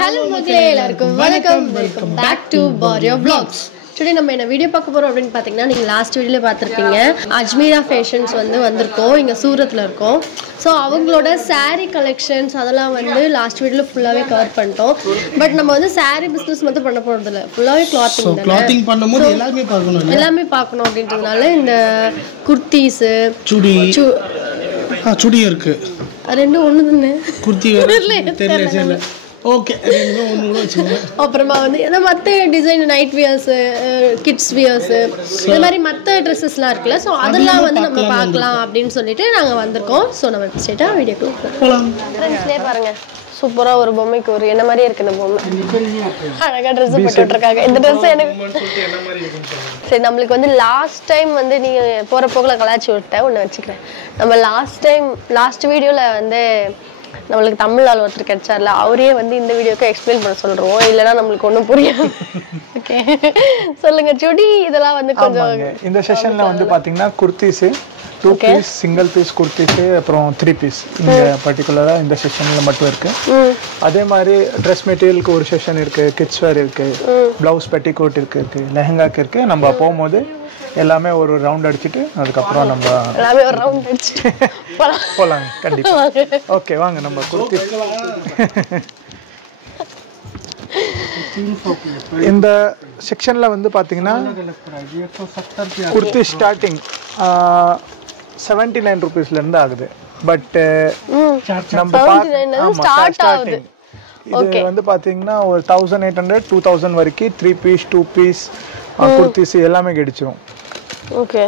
Hello மக்களே எல்லாருக்கும் வணக்கம் welcome back to Pario vlogs. Today நம்ம என்ன வீடியோ பார்க்க போறோம் அப்படினு பாத்தீங்கன்னா நீங்க லாஸ்ட் வீடியோல பார்த்திருப்பீங்க. அஜ்மீரா ஃபேஷன்ஸ் வந்திருக்கோம். இங்க சூரத்ல இருக்கோம். சோ அவங்களோட saree collections அதெல்லாம் லாஸ்ட் வீடியோல ஃபுல்லாவே கவர் பண்ணிட்டோம். பட் நம்ம saree business மட்டும் பண்ண போறது இல்ல. ஃபுல்லாவே clothing தான். clothing பண்ணும்போது எல்லாமே பார்க்கணும் அப்படின்றதுனால இந்த குர்தீஸ், சுடி இருக்கு. ரெண்டு ஒண்ணு தானே. குர்தி தெரியல. ஓகே ரெண்டுமே ஒண்ணு வெச்சுக்கோங்க. அப்புறமா இந்த மத்த design night wears, kids wears இந்த மாதிரி மத்த Dressesலாம் இருக்குல. சோ அதெல்லாம் நம்ம பார்க்கலாம் அப்படினு சொல்லிட்டு நாங்க வந்திருக்கோம். சோ நம்ம ஸ்ட்ரைட்டா வீடியோக்குள்ள போலாம். ஃப்ரெண்ட்ஸ்லயே பாருங்க. சூப்பரா ஒரு பொம்மைக்கு ஒரு என்ன மாதிரி இருக்கு இந்த பொம்மை. அழகா Dress போட்டுட்டு இருக்காங்க. இந்த Dress எனக்கு என்ன மாதிரி இருக்குன்னு சொல்லுங்க. சரி நமக்கு லாஸ்ட் டைம் நீங்க போற போகல கலாச்சி விட்ட ஒன்னு வெச்சுக்கிறேன். நம்ம லாஸ்ட் வீடியோல நம்மளுக்கு தமிழ் ஆள் ஒருத்தர் கிடைச்சார்ல அவரே இந்த வீடியோக்கு எக்ஸ்பிளைன் பண்ண சொல்றோம். இல்லனா நமக்கு ஒண்ணும் புரியாது. ஓகே சொல்லுங்க சுடி இதெல்லாம் கொஞ்சம் இந்த செஷன்ல பாத்தீங்கன்னா kurtis 2 piece single piece kurtis அப்புறம் 3 பீஸ் இந்த பர்టిక్యులரா இந்த செஷன்ல மட்டும் இருக்கு. அதே மாதிரி Dress மெட்டீரியலுக்கு ஒரு செஷன் இருக்கு, கிட்ஸ் வேர் இருக்கு, ப்ளவுஸ் பெட்டிகோட் இருக்கு, லெஹங்காக்கு இருக்கு. நம்ம போகும்போது எல்லாமே ஒரு ரவுண்ட் அடிச்சிட்டு அதுக்கு அப்புறம் நம்ம எல்லாமே ஒரு ரவுண்ட் அடிச்சிட்டு போலாம் கண்டிப்பா. ஓகே வாங்க நம்ம குர்தி இந்த செக்ஷன்ல பாத்தீங்கன்னா குர்தி ஸ்டார்டிங் 79 ரூபீஸ்ல இருந்து ஆகுது. பட் நம்ம ஸ்டார்டிங் இது பாத்தீங்கன்னா ஒரு 1800 2000 வரைக்கும் 3 பீஸ் 2 பீஸ் குர்தீஸ் எல்லாமே கிடைச்சிரும். ஓகே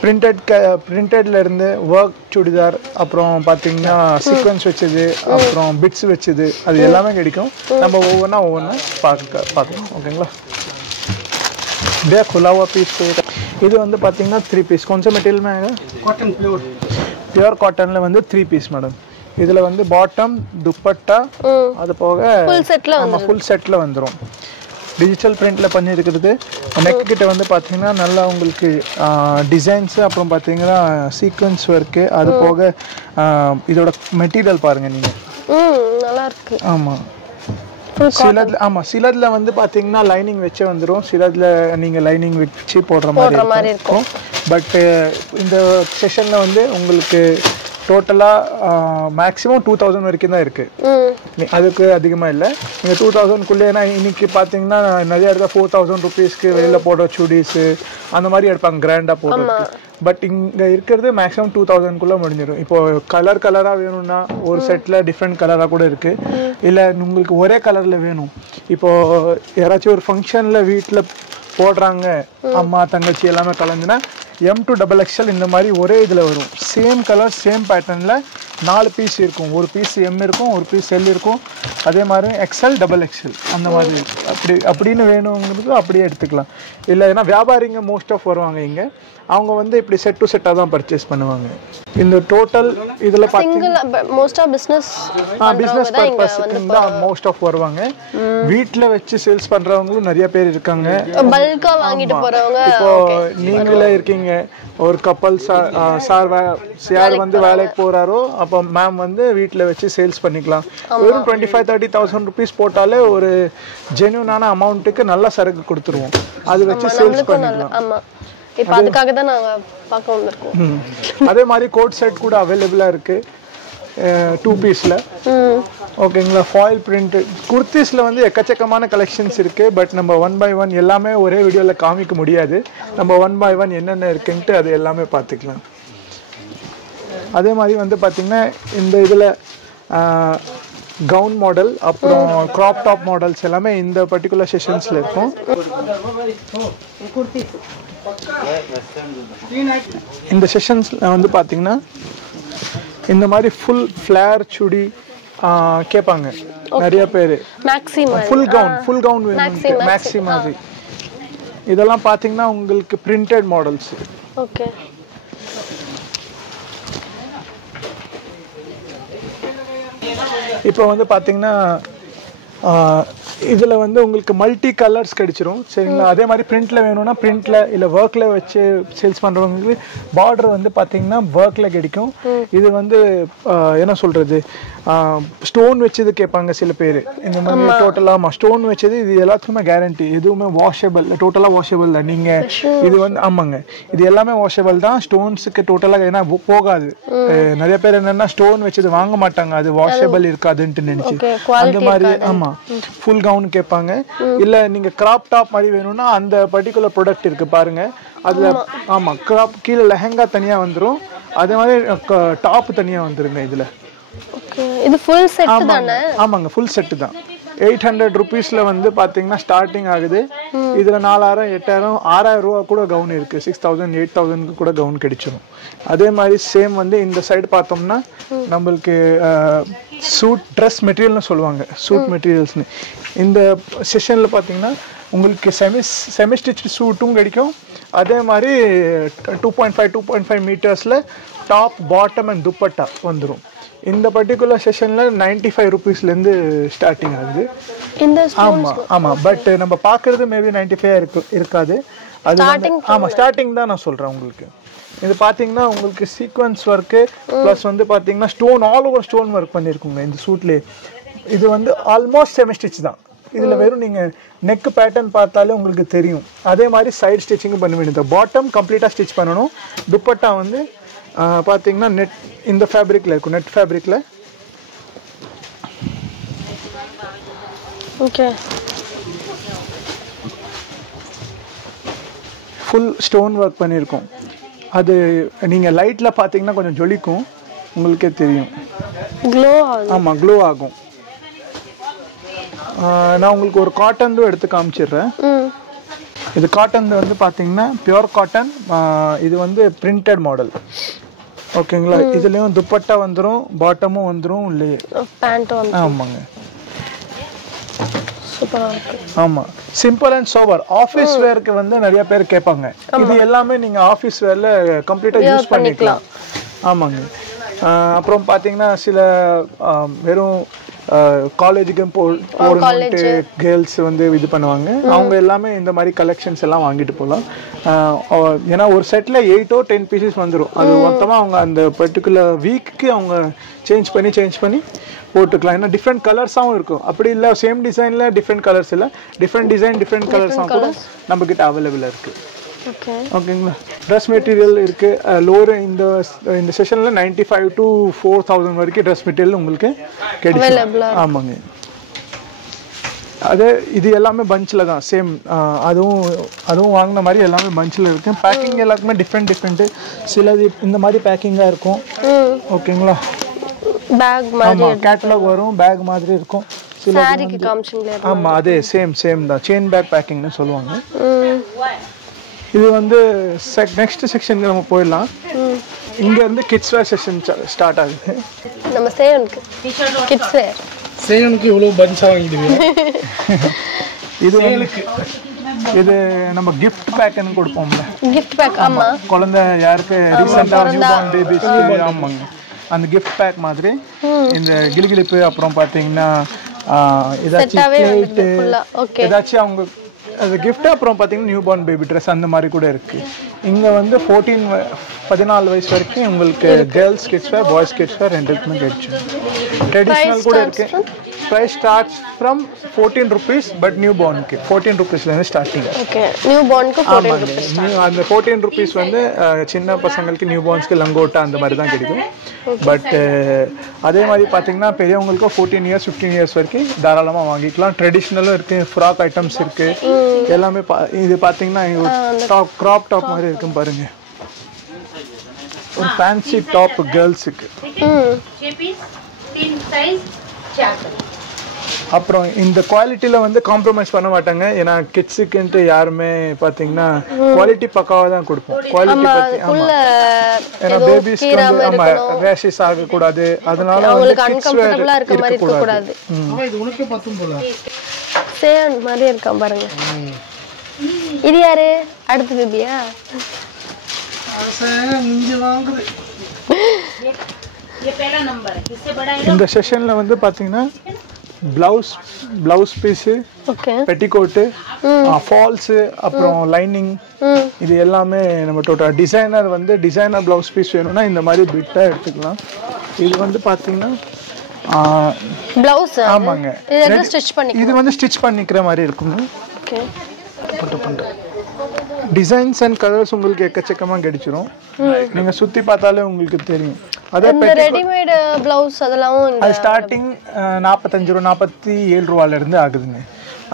பிரிண்டட்ல இருந்து வர்க் சுடிதார் அப்புறம் பாத்தீங்கன்னா சீக்வென்ஸ் வெச்சது அப்புறம் பிட்ஸ் வெச்சது அது எல்லாமே கிடைக்கும். நம்ம ஒவ்வொன்றா பார்க்கலாம். ஓகேங்களா? खुला हुआ पीस இது பாத்தீங்கன்னா 3 பீஸ். कौन सा मटेरियल में आएगा? कॉटन प्योर कॉटनல 3 பீஸ் மேடம். இதுல பாட்டம் துப்பட்டா அது போக ஃபுல் செட்ல வந்துரும். டிஜிட்டல் பிரிண்ட்ல பண்ணியிருக்கிறது. நெக் கிட்ட பாத்தீங்கன்னா நல்லா உங்களுக்கு டிசைன்ஸ் அப்புறம் பாத்தீங்கன்னா சீக்வென்ஸ் ஒர்க் அது போக இதோட மெட்டீரியல் பாருங்க நீங்க. நல்லா இருக்கு. ஆமா சிலதுல பாத்தீங்கன்னா லைனிங் வச்சே வந்துரும். சிலதுல நீங்க லைனிங் வச்சு போடுற மாதிரி இருக்கும். பட் இந்த செஷன்ல உங்களுக்கு டோட்டலா மேக்ஸிமம் 2000 வரைக்கும் தான் இருக்கு. அதுக்கு அதிகமா இல்ல. நீங்க 2000 குள்ளேனா இன்னைக்கு பாத்தீங்கன்னா நிறைய இடத்துல 4000 ரூபீஸ்க்கு வெளியில போடுற சுடிஸ் அந்த மாதிரி எடுப்பாங்க கிராண்டா போடுறது. பட் இங்க இருக்கிறது மேக்ஸிமம் 2000 குள்ள முடிஞ்சிடும். இப்போ கலரா வேணும்னா ஒரு செட்ல டிஃப்ரெண்ட் கலரா கூட இருக்கு. இல்ல உங்களுக்கு ஒரே கலர்ல வேணும், இப்போ யாராச்சும் ஒரு ஃபங்க்ஷன்ல வீட்டுல போடுறாங்க அம்மா தங்கச்சி எல்லாமே கலந்துனா M to XXL இந்த மாதிரி ஒரே இதுல வரும். சேம் கலர் சேம் பேட்டர்ன்ல 4 பீஸ் இருக்கும். ஒரு பீஸ் M இருக்கும், ஒரு பீஸ் L இருக்கும். அதே மாதிரி XL XXL அந்த மாதிரி அப்படின்னு வேணுங்கிறது அப்படியே எடுத்துக்கலாம். இல்லைன்னா வியாபாரிங்க மோஸ்ட் ஆஃப் வருவாங்க இங்க. அவங்க இப்படி செட் டு செட்டா தான் பர்ச்சேஸ் பண்ணுவாங்க. இந்த டோட்டல் இதுல பாத்தீங்கன்னா மோஸ்ட் ஆஃப் பிசினஸ் பர்பஸ்க்கு தான் மோஸ்ட் ஆஃப் வருவாங்க. வீட்ல வச்சு சேல்ஸ் பண்றவங்களும் நிறைய பேர் இருக்காங்க. பல்கா வாங்கிட்டு போறவங்க. இப்போ நீங்களே இருக்கீங்க, ஒரு கப்பல் சார் வேலைக்கு போறாரோ அப்போ மேம் வீட்ல வச்சு சேல்ஸ் பண்ணிக்கலாம். வெறும் 25,000-30,000 ரூபீஸ் போட்டாலே ஒரு ஜென்யூனான அமௌண்ட்டுக்கு நல்ல சரக்கு கொடுத்துருவோம். அது வச்சு சேல்ஸ் பண்ணிக்கலாம். இப்போ அதுக்காக தான் நாங்க பார்க்க வந்திருக்கோம். அதே மாதிரி கோட் செட் கூட அவைலபிளா இருக்கு 2 பீஸ்ல. ஓகேங்களா? ஃபாயில் பிரிண்ட் குர்தீஸ்ல எக்கச்சக்கமான கலெக்ஷன்ஸ் இருக்கு. பட் நம்ம 1 by 1 எல்லாமே ஒரே வீடியோல காமிக்க முடியாது. நம்ம 1 by 1 என்னென்ன இருக்குன்ட்டு அது எல்லாமே பார்த்துக்கலாம். அதே மாதிரி பாத்தீங்கன்னா இந்த இதுல கவுன் மாடல் அப்புறம் கிராப் டாப் மாடல்ஸ் எல்லாமே இந்த பர்டிகுலர் செஷன்ஸ்ல இருக்கும். இந்த செஷன்ஸ்ல பாத்தீங்கன்னா இந்த மாதிரி ஃபுல் ஃபிளேர் சுடி கேட்பாங்க நிறைய பேர். ஃபுல் கவுன் வேணும் மேக்ஸி மாதிரி. இதெல்லாம் பாத்தீங்கன்னா உங்களுக்கு பிரிண்டட் மாடல்ஸ். ஓகே இப்போ பாத்தீங்கன்னா இதில் வந்து உங்களுக்கு மல்டி கலர்ஸ் கிடைச்சிரும் சரிங்களா. அதே மாதிரி பிரிண்டில் வேணும்னா பிரிண்டில் இல்லை ஒர்க்கில் வச்சு சேல்ஸ் பண்ணுறவங்களுக்கு பார்டர் வந்து பார்த்தீங்கன்னா ஒர்க்கில் கிடைக்கும். இது வந்து என்ன சொல்கிறது, ஸ்டோன் வச்சது கேட்பாங்க சில பேர். இந்த மாதிரி டோட்டலாக ஸ்டோன் வச்சது இது எல்லாத்துக்குமே கேரண்டி, எதுவுமே வாஷபிள், டோட்டலாக வாஷபிள் தான். நீங்கள் இது வந்து ஆமாங்க, இது எல்லாமே வாஷபிள் தான். ஸ்டோன்ஸுக்கு டோட்டலாக ஏன்னா போகாது. நிறைய பேர் என்னென்னா ஸ்டோன் வச்சது வாங்க மாட்டாங்க, அது வாஷபிள் இருக்காதுன்ட்டு நினச்சி. அந்த மாதிரி ஆமாம் ஃபுல் கவுன் கேட்பாங்க. இல்லை நீங்கள் கிராப் டாப் மாதிரி வேணும்னா அந்த பர்டிகுலர் ப்ராடக்ட் இருக்குது பாருங்கள். அதில் ஆமாம் கிராப் கீழே லெஹங்கா தனியாக வந்துடும், அதே மாதிரி டாப் தனியாக வந்துருங்க. இதில் இது ஃபுல் செட் தானே? ஆமாங்க ஃபுல் செட்டு தான். 800 rupeesல வந்து பார்த்தீங்கன்னா ஸ்டார்டிங் ஆகுது. இதில் 4000 8000 6000 ரூபா கூட கவுன் இருக்குது. 6000 8000 கூட கவுன் கிடைச்சிடும். அதே மாதிரி சேம் வந்து இந்த சைடு பார்த்தோம்னா நம்மளுக்கு சூட் ட்ரெஸ் மெட்டீரியல்னு சொல்லுவாங்க, சூட் மெட்டீரியல்ஸ்னு. இந்த செஷனில் பார்த்தீங்கன்னா உங்களுக்கு செமி ஸ்டிச் சூட்டும் கிடைக்கும். அதே மாதிரி 2.5 மீட்டர்ஸில் டாப் பாட்டம் அண்ட் துப்பட்டா வந்துடும். இந்த பர்டிகுலர் செஷனில் 95 rupeesலேருந்து ஸ்டார்டிங் ஆகுது. ஆமாம் பட் நம்ம பார்க்குறது மேபி 95 இருக்காது. அது ஆமாம் ஸ்டார்டிங் தான் நான் சொல்கிறேன் உங்களுக்கு. இது பார்த்தீங்கன்னா உங்களுக்கு சீக்வன்ஸ் ஒர்க்கு ப்ளஸ் வந்து பார்த்தீங்கன்னா stone all over stone work பண்ணியிருக்குங்க இந்த சூட்லேயே. இது வந்து ஆல்மோஸ்ட் செமி ஸ்டிச் தான். இதில் வெறும் நீங்கள் நெக் பேட்டர்ன் பார்த்தாலே உங்களுக்கு தெரியும். அதே மாதிரி சைடு ஸ்டிச்சிங்கும் பண்ண வேண்டியது. பாட்டம் கம்ப்ளீட்டாக ஸ்டிச் பண்ணணும். துப்பட்டா வந்து பார்த்தீங்கன்னா நெட் இந்த ஃபேப்ரிக்கில் இருக்கும், நெட் ஃபேப்ரிக்கில். ஓகே ஃபுல் ஸ்டோன் ஒர்க் பண்ணியிருக்கோம். அது நீங்கள் லைட்டில் பார்த்தீங்கன்னா கொஞ்சம் ஜொலிக்கும், உங்களுக்கே தெரியும். க்ளோ ஆகும். ஆமாம் க்ளோ ஆகும். நான் உங்களுக்கு ஒரு காட்டன் எடுத்து காமிச்சிடுறேன். இது காட்டன் வந்து பார்த்தீங்கன்னா பியூர் காட்டன். இது வந்து பிரிண்டட் மாடல் ஓகேங்களா. இதுலேயும் துப்பட்டா வந்துடும், பாட்டமும் வந்துடும், பேண்ட் வந்து. ஆமாங்க சூப்பராக இருக்கு. ஆமாம் சிம்பிள் அண்ட் சோபர். ஆஃபீஸ் வேருக்கு வந்து நிறைய பேர் கேட்பாங்க. இது எல்லாமே நீங்கள் ஆஃபீஸ் வேரில் கம்ப்ளீட்டாக யூஸ் பண்ணிக்கலாம். ஆமாங்க. அப்புறம் பார்த்தீங்கன்னா சில வெறும் காலேஜுக்கு போடும்போது கேர்ள்ஸ் வந்து இது பண்ணுவாங்க, அவங்க எல்லாமே இந்த மாதிரி கலெக்ஷன்ஸ் எல்லாம் வாங்கிட்டு போகலாம். ஏன்னா ஒரு செட்டில் 8 or 10 pieces வந்துடும். அது மொத்தமாக அவங்க அந்த பர்டிகுலர் வீக்கு அவங்க சேஞ்ச் பண்ணி போட்டுக்கலாம். ஏன்னா டிஃப்ரெண்ட் கலர்ஸாகவும் இருக்கும். அப்படி இல்லை சேம் டிசைனில் டிஃப்ரெண்ட் கலர்ஸ் இல்லை, டிஃப்ரெண்ட் டிசைன் டிஃப்ரெண்ட் கலர்ஸாகவும் கூட நம்மக்கிட்ட அவைலபிளாக இருக்குது. ஓகேங்களா. ட்ரெஸ் மெட்டீரியல் இருக்குது. லோரு இந்த செஷனில் 95 to 4000 வரைக்கும் ட்ரெஸ் மெட்டீரியல் உங்களுக்கு கிடைக்கும். ஆமாங்க. அது இது எல்லாமே பஞ்சில் தான் சேம். அதுவும் வாங்கின மாதிரி எல்லாமே பஞ்சில் இருக்குது. பேக்கிங் எல்லாருக்குமே டிஃப்ரெண்ட்டு. சிலது இந்த மாதிரி பேக்கிங்காக இருக்கும். ஓகேங்களா. பேக் மாதிரி கேட்டலாக் வரும், பேக் மாதிரி இருக்கும். சாரிக்கு காமிச்சிங்களே. ஆமாம் அதே சேம் தான். செயின் பேக் பேக்கிங்னு சொல்லுவாங்க. இது வந்து நெக்ஸ்ட் செக்ஷனுக்கு நம்ம போயிடலாம். இங்கேருந்து கிட்ஸ் வேர் செக்ஷன் ஸ்டார்ட் ஆகுது. நம்ம சேவனுக்கு கிட்ஸ் வேர். சேவனுக்கு இவ்வளோ பஞ்சாக வாங்கிடுவீங்க. இது நம்ம கிஃப்ட் பேக்குன்னு கொடுப்போம்ல. Gift pack. ஆமாம் குழந்தை யாருக்கு ரீசெண்டாக நியூ பார்ன் பேபிஸ்க்கு. ஆமாங்க அந்த கிஃப்ட் பேக் மாதிரி. இந்த கிளிகிளிப்பு அப்புறம் பார்த்தீங்கன்னா ஏதாச்சும் அவங்க அது கிஃப்ட். அப்புறம் பார்த்தீங்கன்னா நியூ பார்ன் பேபி ட்ரெஸ் அந்த மாதிரி கூட இருக்குது. இங்கே வந்து 14 வயசு வரைக்கும் உங்களுக்கு girls kids wear, boys kids wear ரெண்டுக்குமே கிடைச்சிடும். ட்ரெடிஷ்னல் கூட இருக்குது. Price starts from 14 rupees. But new பார்னுக்கு 14 rupeesலேருந்து ஸ்டார்டிங். ஓகே நியூ பார்னுக்கு 14 rupees. அந்த 14 rupees வந்து சின்ன பசங்களுக்கு நியூ பார்ன்ஸ்க்கு லங்கோட்டா அந்த மாதிரி தான் கிடைக்கும். பட் அதே மாதிரி பார்த்தீங்கன்னா பெரியவங்களுக்கு 14 years 15 years வரைக்கும் தாராளமாக வாங்கிக்கலாம். ட்ரெடிஷ்னலும் இருக்குது, ஃப்ராக் ஐட்டம்ஸ் இருக்குது எல்லாமே. இது பார்த்தீங்கன்னா க்ராப் டாப் மாதிரி இருக்கும் பாருங்க. ஒரு ஃபேன்சி டாப் கேர்ள்ஸுக்கு. அப்புறம் இந்த குவாலிட்டியில் வந்து காம்ப்ரமைஸ் பண்ண மாட்டாங்க. ஏன்னா கிட்ஸுக்குன்ட்டு யாருமே பார்த்தீங்கன்னா குவாலிட்டி பக்காவாக தான் கொடுப்போம். குவாலிட்டி பற்றி ஏன்னா பேபிஸ்க்கு வந்து ஆமாம் ரேஷஸ் ஆகக்கூடாது. அதனால வந்து கிட்ஸ் வேர் இருக்கக்கூடாது. சேவன் மாதிரி இருக்கான் பாருங்க. இது யாரு? அடுத்த பேபியா? இந்த செஷனில் வந்து பார்த்தீங்கன்னா blouse piece, okay petticoat, falls, அப்புறம் லைனிங், இது எல்லாமே நம்ம டோட்டல். டிசைனர் வந்து டிசைனர் ப்ளவுஸ் பீஸ் வேணும்னா இந்த மாதிரி பிட்டாக எடுத்துக்கலாம். இது வந்து பார்த்தீங்கன்னா ப்ளவுஸ். ஆமாங்க, இது ஸ்டிட்ச் பண்ணி இது வந்து ஸ்டிச் பண்ணிக்கிற மாதிரி இருக்கும். ஓகே டிசைன்ஸ் அண்ட் கலர்ஸ் உங்களுக்கு எக்கச்சக்கமாக கிடைச்சிரும். நீங்கள் சுற்றி பார்த்தாலே உங்களுக்கு தெரியும். அதே இந்த ரெடிமேட் ப்ளவுஸ் அதெல்லாம் அது ஸ்டார்டிங் 45 ரூபா 47 ரூபாயிலேருந்து ஆகுதுங்க.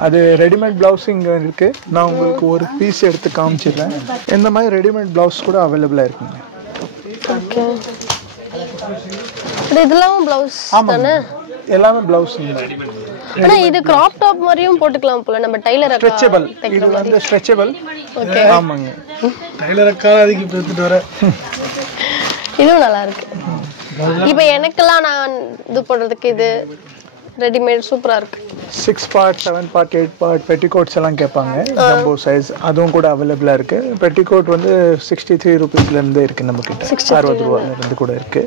அது ரெடிமேட் ப்ளவுஸ் இங்கே இருக்குது. நான் உங்களுக்கு ஒரு பீஸ் எடுத்து காமிச்சிடுறேன். இந்த மாதிரி ரெடிமேட் ப்ளவுஸ் கூட அவைலபிளாக இருக்குங்க. ஓகே இதெல்லாம் ப்ளவுஸ் தானே? எல்லாமே ப்ளவுஸ். ஆனா இது கிராப் டாப் மாதிரியும் போட்டுக்கலாம் போல நம்ம டைலர் அக்கா. ஸ்ட்ரெச்சபிள், இது வந்து ஸ்ட்ரெச்சபிள். ஓகே ஆமாங்க, டைலர் அக்கா அதுக்கு இப்போ எடுத்துட்டு வர இதுவும் நல்லா இருக்கு. இப்போ எனக்கெல்லாம் நான் இது போடுறதுக்கு இது ரெடிமேட் சூப்பரா இருக்கு. 6 பார்ட் 7 பார்ட் 8 பார்ட் பெட்டிகோட்ஸ் எல்லாம் கேட்பாங்க. ஜம்போ சைஸ் அதுவும் கூட அவைலபிளாக இருக்கு. பெட்டிகோட் வந்து 63 ரூபீஸ்லேருந்து இருக்கு நம்ம கிட்ட. 60 ரூபாயிலேருந்து கூட இருக்கு.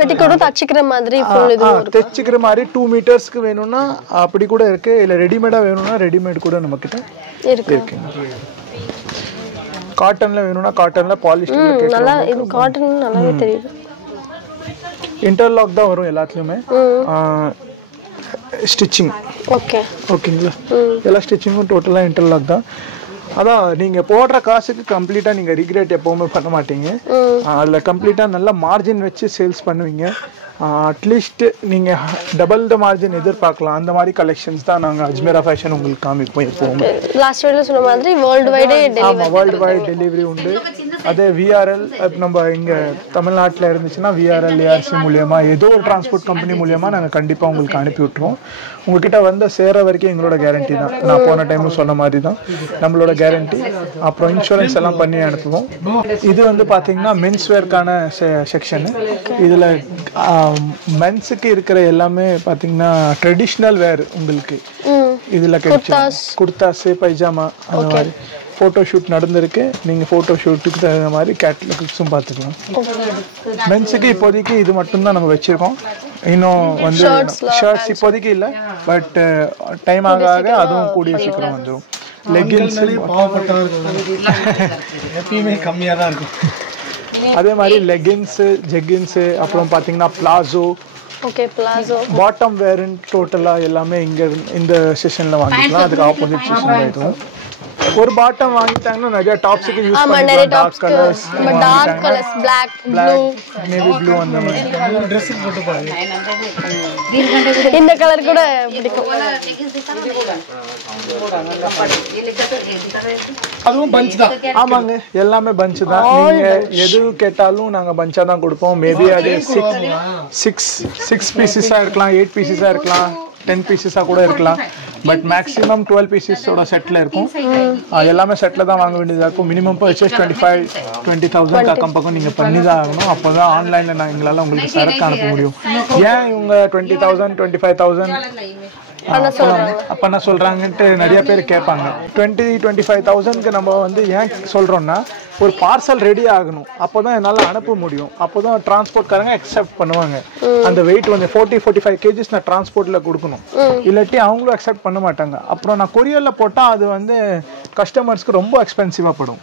பெட்டிகோட் தச்சிக்கிற மாதிரி ஃபுல் இது தைச்சிக்கிற மாதிரி 2 மீட்டர்ஸ்க்கு வேணும்னா அப்படி கூட இருக்கு. இல்லை ரெடிமேடாக வேணும்னா ரெடிமேட் கூட நம்ம கிட்ட இருக்கு. காட்டன்ல வேணும்னா காட்டன்ல, பாலிஸ்டர்ல நல்லா இது காட்டன் நல்லாவே தெரியுது. இன்டர்லாக் தான் வரும் எல்லாத்துலயுமே. ஸ்டிச்சிங் ஓகேங்களா, எல்லா ஸ்டிச்சிங்கும் டோட்டலாக இன்டர்லாக் தான். அதான் நீங்கள் போடுற காசுக்கு கம்ப்ளீட்டாக நீங்கள் ரிக்ரெட் எப்போவுமே பண்ண மாட்டீங்க. அதில் கம்ப்ளீட்டாக நல்லா மார்ஜின் வச்சு சேல்ஸ் பண்ணுவீங்க. அட்லீஸ்ட் நீங்கள் டபுள் த மார்ஜின் எதிர்பார்க்கலாம். அந்த மாதிரி கலெக்ஷன்ஸ் தான் நாங்கள் அஜ்மீரா ஃபேஷன் உங்களுக்கு காமிப்போம் எப்போவுமே. லாஸ்ட் வீடியோல சொன்ன மாதிரி வேர்ல்டு வைடே டெலிவரி. ஆமாம், வேர்ல்டு வைட் டெலிவரி உண்டு. அதே விஆர்எல் நம்ம இங்கே தமிழ்நாட்டில் இருந்துச்சுன்னா விஆர்எல் ஏஆர்சி மூலியமா ஏதோ ஒரு டிரான்ஸ்போர்ட் கம்பெனி மூலியமா நாங்கள் கண்டிப்பாக உங்களுக்கு அனுப்பி விட்டுருவோம். உங்ககிட்ட வந்து சேர வரைக்கும் எங்களோட கேரண்டி தான். நான் போன டைமும் சொன்ன மாதிரி தான் நம்மளோட கேரண்டி. அப்புறம் இன்சூரன்ஸ் எல்லாம் பண்ணி அனுப்புவோம். இது வந்து பார்த்தீங்கன்னா மென்ஸ் வேர்க்கான செக்ஷனு. இதில் மென்ஸுக்கு இருக்கிற எல்லாமே பார்த்தீங்கன்னா ட்ரெடிஷ்னல் வேர் உங்களுக்கு இதில் கிடைக்கும். குர்தாஸு, பைஜாமா, அந்த மாதிரி. ஃபோட்டோ ஷூட் நடந்திருக்கு. நீங்கள் ஃபோட்டோ ஷூட்டுக்கு தகுந்த மாதிரி கேட்லாக்ஸும் பார்த்துக்கலாம். மென்ஸுக்கு இப்போதைக்கு இது மட்டும்தான் நம்ம வச்சுருக்கோம். இன்னும் வந்து ஷர்ட்ஸ் இப்போதைக்கு இல்லை, பட் டைம் ஆக ஆக அதுவும் கூடிய சீக்கிரம் வந்துடும். லெகின்ஸ் எப்பயுமே கம்மியாக தான் இருக்கும். அதே மாதிரி லெகின்ஸு, ஜெகின்ஸு, அப்புறம் பார்த்தீங்கன்னா பிளாசோ, பாட்டம் வேர்னு டோட்டலாக எல்லாமே இங்கே இந்த செஷனில் வாங்கிக்கலாம். அதுக்கு ஆப்போசிட் செஷனில் இருக்கும். ஒரு பாட்டம் வாங்கிட்டாங்கன்னா நிறைய டாப்ஸ்க்கு யூஸ் பண்ணலாம். Dark colours, Black, navy blue, அந்த மாதிரி Dress போட்டு பாருங்க. இந்த கலர் கூட பிடிக்கும். அதுவும் பஞ்ச் தான். ஆமாங்க, எல்லாமே பஞ்ச் தான். நீங்க எது கேட்டாலும் நாங்க பஞ்சா தான் கொடுப்போம். மேபி அது 6 பீசஸா இருக்கலாம், 8 பீசஸா இருக்கலாம், 10 பீசஸா கூட இருக்கலாம். பட் மேக்ஸிமம் 12 பீசஸோட செட்டில் இருக்கும். எல்லாமே செட்டில் தான் வாங்க வேண்டியதாக இருக்கும். மினிமம் பர்ச்சேஸ் 25,000 அக்கம் பக்கம் நீங்கள் பண்ணி தான் ஆகணும். அப்போ தான் ஆன்லைனில் நான் எங்களால் உங்களுக்கு சரக்கு அனுப்ப முடியும். ஏன் இவங்க 20,000 25,000 அப்போ என்ன சொல்கிறாங்கன்ட்டு நிறைய பேர் கேட்பாங்க. 20-25,000க்கு நம்ம வந்து ஏன் சொல்கிறோன்னா, ஒரு பார்சல் ரெடி ஆகணும். அப்போ தான் என்னால் அனுப்ப முடியும். அப்போ தான் டிரான்ஸ்போர்ட்காரங்க அக்செப்ட் பண்ணுவாங்க. அந்த வெயிட் வந்து 40-45 கேஜிஸ் நான் டிரான்ஸ்போர்ட்டில் கொடுக்கணும். இல்லாட்டி அவங்களும் அக்செப்ட் பண்ண மாட்டாங்க. அப்புறம் நான் கொரியரில் போட்டால் அது வந்து கஸ்டமர்ஸ்க்கு ரொம்ப எக்ஸ்பென்சிவாக படும்.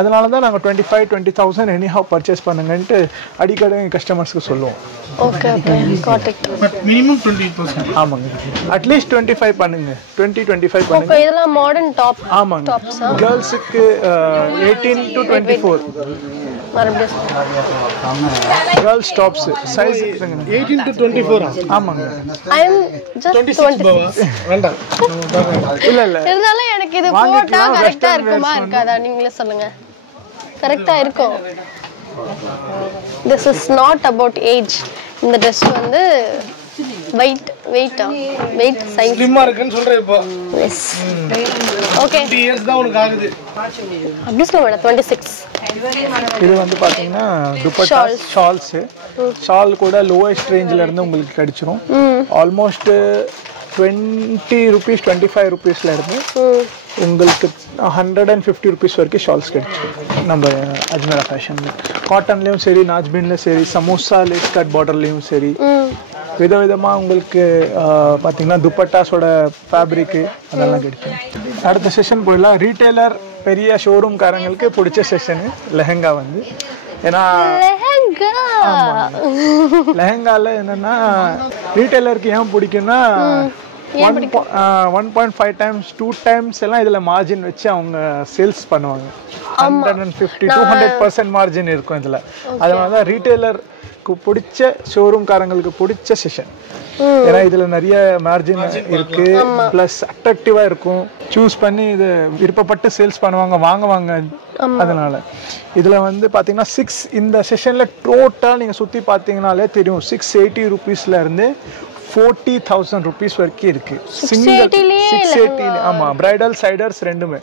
அதனால தான் நாங்கள் 25-20,000 எனிஹவ் பர்ச்சேஸ் பண்ணுங்கன்ட்டு அடிக்கடி கஸ்டமர்ஸ்க்கு சொல்லுவோம். Okay okay, got it. But minimum 20%. ஆமாங்க, அட்லீஸ்ட் 25 பண்ணுங்க. 20-25 பண்ணுங்க. ஓகே, இதெல்லாம் மாடர்ன் டாப். ஆமாங்க, கேர்ள்ஸுக்கு 18 to 24 girls tops size 18 to 24. ஆமாங்க. ஐ அம் ஜஸ்ட் 26. வேண்டாம், இல்ல இல்ல, இருந்தாலும் எனக்கு இது போட்டா கரெக்ட்டா இருக்குமா இருக்காதா நீங்களே சொல்லுங்க. கரெக்ட்டா இருக்கும். This is not about age. இந்த Dress வந்து weight size ஸ்லிம்மா இருக்குன்னு சொல்றேன் இப்போ. yes okay 2 இயர்ஸ் தான் உங்களுக்கு ஆகுது. அப்படி சொல்ல வேண்டாம், 26. இது வந்து பாத்தீங்கன்னா துப்பட்டா ஷால்ஸ். ஷால் கூட லோவஸ்ட் ரேஞ்சில இருந்து உங்களுக்கு கிடைச்சிரும். ஆல்மோஸ்ட் 20 rupees 25 rupeesல இருந்து உங்களுக்கு 150 rupees வரைக்கும் ஷால்ஸ் கிடைச்சிரும் நம்ம அஜ்மீரா ஃபேஷன்ல. காட்டன்லயும் சரி, நாஜ்பீன்ல சரி, சமோசா லேஸ் கட் பார்டர்லயும் சரி, விதவிதமாக உங்களுக்கு பார்த்தீங்கன்னா துப்பட்டாஸோட ஃபேப்ரிக்கு அதெல்லாம் கிடைக்கும். அடுத்த செஷன் போயிடலாம். ரீட்டைலர் பெரிய ஷோரூம்காரங்களுக்கு பிடிச்ச செஷனு லெஹங்கா வந்து. ஏன்னா லெஹங்கால என்னன்னா ரீட்டைலருக்கு ஏன் பிடிக்கும்னா 1.5 times 2 times எல்லாம் இதில் மார்ஜின் வச்சு அவங்க சேல்ஸ் பண்ணுவாங்க. 150-200% மார்ஜின் இருக்கும் இதில். அதனால தான் ரீட்டைலருக்கு பிடிச்ச ஷோரூம்காரங்களுக்கு பிடிச்ச செஷன். ஏன்னா இதில் நிறைய மார்ஜின் இருக்கு, ப்ளஸ் அட்ராக்டிவாக இருக்கும். சூஸ் பண்ணி இது விருப்பப்பட்டு சேல்ஸ் பண்ணுவாங்க, வாங்குவாங்க. அதனால இதில் வந்து பார்த்தீங்கன்னா இந்த செஷனில் டோட்டலாக நீங்கள் சுற்றி பார்த்தீங்கன்னாலே தெரியும் 680 rupeesல இருந்து 40,000 rupees வரைக்கும் இருக்கு. சிங்கிள் 680. ஆமாம், பிரைடல் சைடர்ஸ் ரெண்டுமே.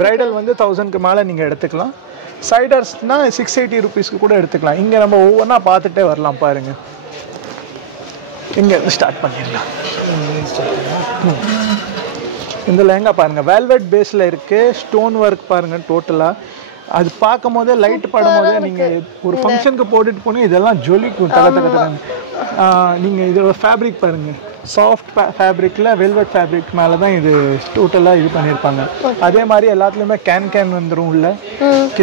பிரைடல் வந்து 1000க்கு மேலே நீங்கள் எடுத்துக்கலாம். சைடர்ஸ்னா 680 rupeesக்கு கூட எடுத்துக்கலாம். இங்கே நம்ம ஒவ்வொன்றா பார்த்துட்டே வரலாம். பாருங்க, இங்கே ஸ்டார்ட் பண்ணிடலாம். இந்த லெஹங்கா பாருங்க, வெல்வெட் பேஸில் இருக்கு. ஸ்டோன் ஒர்க் பாருங்க. டோட்டலாக அது பார்க்கும் போதே லைட் படும் போதே நீங்கள் ஒரு ஃபங்க்ஷனுக்கு போட்டுட்டு போனீங்க இதெல்லாம் ஜொலிக்கும். தகத்தக நீங்கள் இதோட ஃபேப்ரிக் பாருங்கள், சாஃப்ட் ஃபேப்ரிக்கில் வெல்வெட் ஃபேப்ரிக் மேலே தான் இது டோட்டலாக இது பண்ணியிருப்பாங்க. அதே மாதிரி எல்லாத்துலேயுமே கேன் வந்துடும் உள்ள.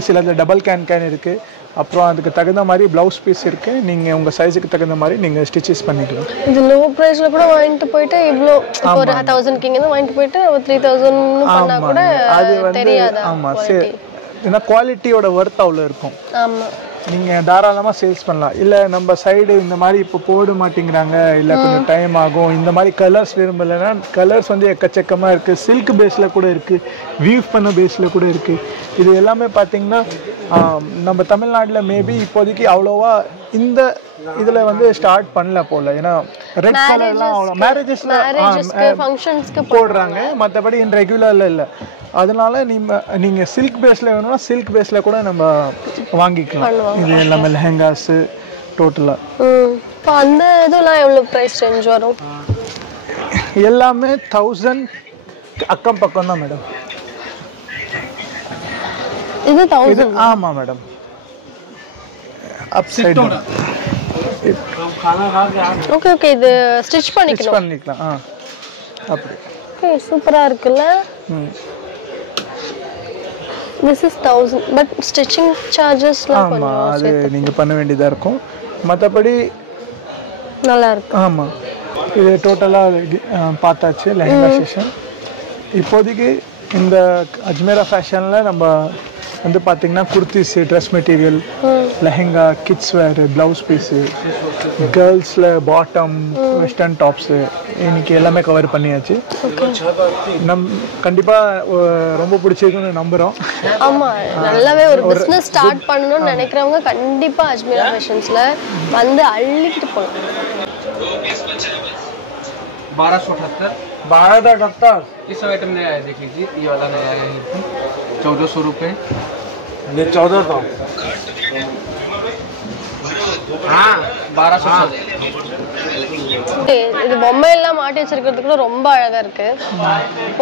சில டபுள் கேன் இருக்குது. அப்புறம் அதுக்கு தகுந்த மாதிரி ப்ளவுஸ் பீஸ் இருக்குது. நீங்கள் உங்கள் சைஸுக்கு தகுந்த மாதிரி நீங்கள் ஸ்டிச்சஸ் பண்ணிக்கலாம். இது லோ ப்ரைஸில் கூட வாங்கிட்டு போயிட்டு இவ்வளோ ஒரு 1000 இங்கேருந்து வாங்கிட்டு போயிட்டு 3000 பண்ணால் கூட அது தெரியாது. ஆமாம், சரி. ஏன்னா குவாலிட்டியோட ஒர்த் அவ்வளோ இருக்கும். ஆமாம், நீங்கள் தாராளமாக சேல்ஸ் பண்ணலாம். இல்லை நம்ம சைடு இந்த மாதிரி இப்போ போட மாட்டேங்கிறாங்க, இல்லை கொஞ்சம் டைம் ஆகும், இந்த மாதிரி கலர்ஸ் விரும்பலைன்னா கலர்ஸ் வந்து எக்கச்சக்கமாக இருக்குது. சில்க் பேஸில் கூட இருக்குது, வீவ் பண்ண பேஸில் கூட இருக்குது. இது எல்லாமே பார்த்தீங்கன்னா நம்ம தமிழ்நாட்டில் மேபி இப்போதைக்கு அவ்வளோவா இந்த இதில் வந்து ஸ்டார்ட் பண்ணல போல். ஏன்னா ரெட் கலர்லாம் அவ்வளோ மேரேஜஸ்க்கு போடுறாங்க, மற்றபடி இன் ரெகுலரில் இல்லை. அதனால நீங்கள் சில்க் பேஸில் வேணும்னா சில்க் பேஸில் கூட நம்ம வாங்கிக்கலாம். இது எல்லாமே லெஹங்காஸு டோட்டலாக. இப்போ அந்த இதெல்லாம் எவ்வளோ ப்ரைஸ் ரேஞ்ச் வரும்? எல்லாமே 1000 அக்கம் பக்கம் தான் மேடம். இது 1000? ஆமாம் மேடம். அப் சைடு. ஓகே ஓகே, இது ஸ்டிச் பண்ணிக்கலாம். அப்படி. ஓகே, சூப்பரா இருக்குல்ல. This is 1000, பட் ஸ்டிச்சிங் சார்ஜஸ்லாம் கொஞ்சம் அது நீங்க பண்ண வேண்டியதா இருக்கும். மத்தபடி நல்லா இருக்கு. ஆமா, இது டோட்டலா பார்த்தாச்சு லெஹங்கா செஷன். இப்போதைக்கு இந்த அஜ்மீரா ஃபேஷன்ல நம்ம வந்து பார்த்தீங்கன்னா kurtis, dress material, lehenga, kids wear, blouse piece, கேர்ள்ஸில் பாட்டம், வெஸ்டர்ன் டாப்ஸு, இன்னைக்கு எல்லாமே கவர் பண்ணியாச்சு. கண்டிப்பாக ரொம்ப பிடிச்சிருக்குன்னு நம்புகிறோம். ஆமாம், நல்லாவே ஒரு பிஸ்னஸ் ஸ்டார்ட் பண்ணணும்னு நினைக்கிறவங்க கண்டிப்பாக அஜ்மீரா ஃபேஷன்ஸில் வந்து அள்ளிக்கிட்டு போகலாம். 1278 इस आइटम नया है, देख लीजिए ये वाला नया है, 1400 रुपये। ये 1400, हाँ 1200। இது பொம்மையெல்லாம் மாட்டி வச்சிருக்கிறது கூட ரொம்ப அழகா இருக்கு.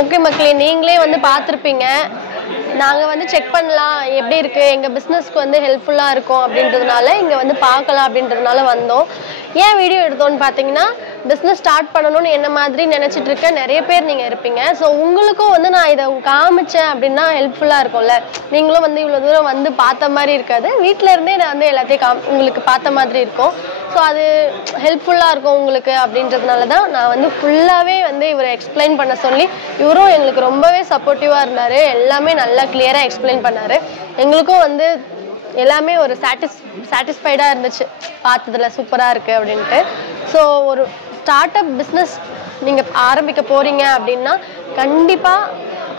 ஓகே மக்களே, நீங்களே வந்து பார்த்துருப்பீங்க. நாங்கள் வந்து செக் பண்ணலாம் எப்படி இருக்குது, எங்கள் பிஸ்னஸ்க்கு வந்து ஹெல்ப்ஃபுல்லாக இருக்கும் அப்படின்றதுனால இங்கே வந்து பார்க்கலாம் அப்படின்றதுனால வந்தோம். ஏன் வீடியோ எடுத்தோன்னு பார்த்தீங்கன்னா, பிஸ்னஸ் ஸ்டார்ட் பண்ணணும்னு என்ன மாதிரி நினச்சிட்டு இருக்க நிறைய பேர் நீங்கள் இருப்பீங்க. ஸோ உங்களுக்கும் வந்து நான் இதை காமிச்சேன் அப்படின்னா ஹெல்ப்ஃபுல்லாக இருக்கும்ல. நீங்களும் வந்து இவ்வளோ தூரம் வந்து பார்த்த மாதிரி இருக்காது, வீட்டில் இருந்தே நான் வந்து எல்லாத்தையும் உங்களுக்கு பார்த்த மாதிரி இருக்கும். ஸோ அது ஹெல்ப்ஃபுல்லாக இருக்கும் உங்களுக்கு அப்படின்றதுனால தான் நான் வந்து ஃபுல்லாகவே வந்து இவரை எக்ஸ்பிளைன் பண்ண சொல்லி, இவரும் எங்களுக்கு ரொம்பவே சப்போர்ட்டிவாக இருந்தார். எல்லாமே நல்லா கிளியராக எக்ஸ்பிளைன் பண்ணார். எங்களுக்கும் வந்து எல்லாமே ஒரு சாட்டிஸ்ஃபைடாக இருந்துச்சு பார்த்ததில், சூப்பராக இருக்குது அப்படின்ட்டு. ஸோ ஒரு ஸ்டார்ட் அப் பிஸ்னஸ் நீங்கள் ஆரம்பிக்க போகிறீங்க அப்படின்னா கண்டிப்பாக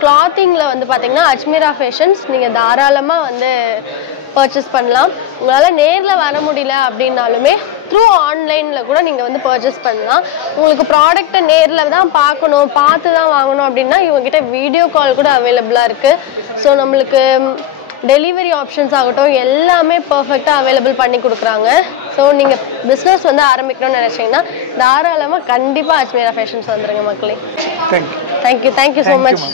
கிளாத்திங்கில் வந்து பார்த்தீங்கன்னா அஜ்மீரா ஃபேஷன்ஸ் நீங்கள் தாராளமாக வந்து பர்ச்சேஸ் பண்ணலாம். உங்களால் நேரில் வர முடியல அப்படின்னாலுமே த்ரூ ஆன்லைனில் கூட நீங்கள் வந்து பர்ச்சேஸ் பண்ணலாம். உங்களுக்கு ப்ராடக்டை நேரில் தான் பார்க்கணும், பார்த்து தான் வாங்கணும் அப்படின்னா இவங்ககிட்ட வீடியோ கால் கூட அவைலபிளாக இருக்குது. ஸோ நம்மளுக்கு டெலிவரி ஆப்ஷன்ஸ் ஆகட்டும் எல்லாமே பர்ஃபெக்டாக அவைலபிள் பண்ணி கொடுக்குறாங்க. ஸோ நீங்கள் பிஸ்னஸ் வந்து ஆரம்பிக்கணும்னு நினச்சிங்கன்னா தாராளமாக கண்டிப்பாக அஜ்மீரா ஃபேஷன்ஸ் வந்துடுங்க மக்களே. Thank you so much.